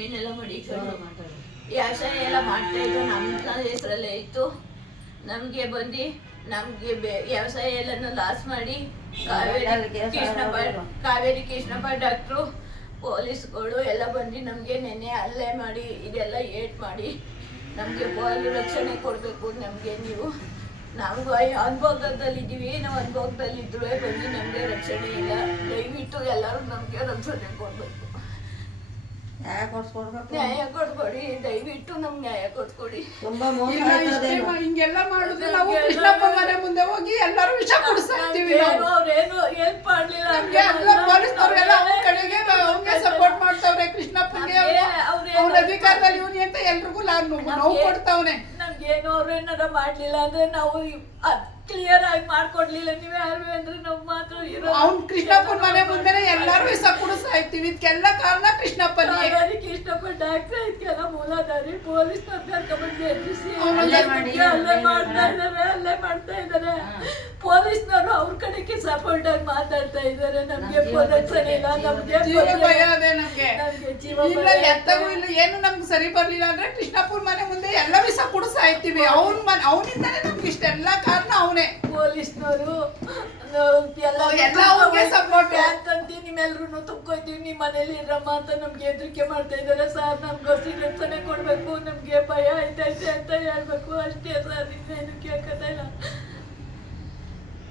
ಜಮೀನೆಲ್ಲ ಮಡಿಕೊಂಡು ವ್ಯವಸಾಯ ಎಲ್ಲ ಮಾಡ್ತಾ ಇದ್ದು ನಮ್ಮ ಹೆಸರಲ್ಲೇ ಇತ್ತು. ನಮಗೆ ಬಂದು ನಮಗೆ ವ್ಯವಸಾಯ ಎಲ್ಲನೂ ಲಾಸ್ ಮಾಡಿ ಕಾವೇರಿ ಕೃಷ್ಣಪ್ಪ ಡಾಕ್ಟ್ರು ಪೊಲೀಸ್ಗಳು ಎಲ್ಲ ಬಂದು ನಮಗೆ ನೆನ್ನೆ ಹಲ್ಲೆ ಮಾಡಿ ಇದೆಲ್ಲ ಏಟ್ ಮಾಡಿ ನಮಗೆ ರಕ್ಷಣೆ ಕೊಡಬೇಕು. ನಮಗೆ ನೀವು ನಾವು ಅನುಭವದಲ್ಲಿದ್ದೀವಿ, ನಾವು ಅನುಭವದಲ್ಲಿದ್ರೂ ಬಂದು ನಮಗೆ ರಕ್ಷಣೆ ಇಲ್ಲ. ದಯವಿಟ್ಟು ಎಲ್ಲರೂ ನಮಗೆ ರಕ್ಷಣೆ ಕೊಡಬೇಕು, ನ್ಯಾಯ ಕೊಡ್ಕೊಡಿ, ದಯವಿಟ್ಟು ನಮ್ಗೆ ನ್ಯಾಯ ಕೊಡ್ಕೊಡಿ. ಹಿಂಗೆಲ್ಲ ಮಾಡಿದ್ರೆ ನಾವು ಕೃಷ್ಣಪ್ಪ ಮನೆ ಮುಂದೆ ಹೋಗಿ ಎಲ್ಲರೂ ವಿಷ ಕುಡಿಸ್ತಾ ಇರ್ತೀವಿ. ಅವ್ರೇನು ಹೆಲ್ಪ್ ಮಾಡ್ಲಿಲ್ಲ, ಪೊಲೀಸ್ನವರೆಲ್ಲ ಅವ್ನ ಕಡೆಗೆ ಅವ್ನಿಗೆ ಸಪೋರ್ಟ್ ಮಾಡ್ತಾವ್ರೆ. ಕೃಷ್ಣಪ್ಪನಿಗೆ ಅವ್ನ ಅಧಿಕಾರದಲ್ಲಿ ಇವನಿ ಅಂತ ಎಲ್ರಿಗೂ ನೋವು ಕೊಡ್ತಾವ್ನೆ. ನಮ್ಗೇನು ಅವ್ರೇನಾರ ಮಾಡ್ಲಿಲ್ಲ ಅಂದ್ರೆ ನಾವು ಕ್ಲಿಯರ್ ಆಗಿ ಮಾಡ್ಕೊಡ್ಲಿಲ್ಲ ನೀವ್ ಯಾರು ಅಂದ್ರೆ ನಾವು ಮಾತ್ರ ಅವ್ನ್ ಕೃಷ್ಣಪ್ಪನ ಮನೆ ಮುಂದೆ ಎಲ್ಲರೂ ವಿಷ ಕುಡಿಸ್ತಾ ಇರ್ತೀವಿ. ಇದಕ್ಕೆಲ್ಲ ಕಾರಣ ಕೃಷ್ಣಪ್ಪನೇ. ಕೃಷ್ಣಪ್ಪ ಡಾಕ್ಟರ್ ಇದಕ್ಕೆಲ್ಲ ಮೂಲಧಾರಿ ಪೊಲೀಸ್ ಕರ್ಕೊಂಡ್ಬಂದು ಎದುರಿಸಿ ಅಲ್ಲೇ ಮಾಡ್ತಾ ಇದಾರೆ. ಪೊಲೀಸ್ನವರು ಅವ್ರ ಕಡೆಗೆ ಸಪೋರ್ಟ್ ಆಗಿ ಮಾತಾಡ್ತಾ ಇದಾರೆ. ನಮ್ಗೆ ರಕ್ಷಣೆ ಇಲ್ಲ, ನಮ್ಗೆ ಭಯ ಅದೇ. ನಮ್ಗೆ ಜೀವ ಎತ್ತಗೂ ಇಲ್ಲ, ಏನು ನಮ್ಗೆ ಸರಿ ಬರ್ಲಿಲ್ಲ ಅಂದ್ರೆ ಕೃಷ್ಣಪ್ಪನ ಮನೆ ಮುಂದೆ ಎಲ್ಲ ವಿಷ ಕುಡಿಸ್ತಾ ಇರ್ತೀವಿ. ಅವನಿಂದಾನೇ ನಮ್ಗೆ ಇಷ್ಟೆಲ್ಲ ಕಾರಣ ಅವನೇ. ಪೊಲೀಸ್ನವರು ನಿಮ್ಮೆಲ್ರು ತುಂಬ್ಕೊಯ್ತೀವಿ, ನಿಮ್ ಮನೇಲಿ ಇರಮ್ಮ ಅಂತ ನಮ್ಗೆ ಹೆದರಿಕೆ ಮಾಡ್ತಾ ಇದಾರೆ ಸರ್. ನಮ್ಗೋಸ್ಕರ ರಕ್ಷಣೆ ಕೊಡ್ಬೇಕು, ನಮ್ಗೆ ಭಯ ಐತೈತೆ ಅಂತ ಹೇಳ್ಬೇಕು ಅಷ್ಟೇ ಸರ್. ಇನ್ನೇನು ಕೇಳ್ಕೊತಾ ಇಲ್ಲ.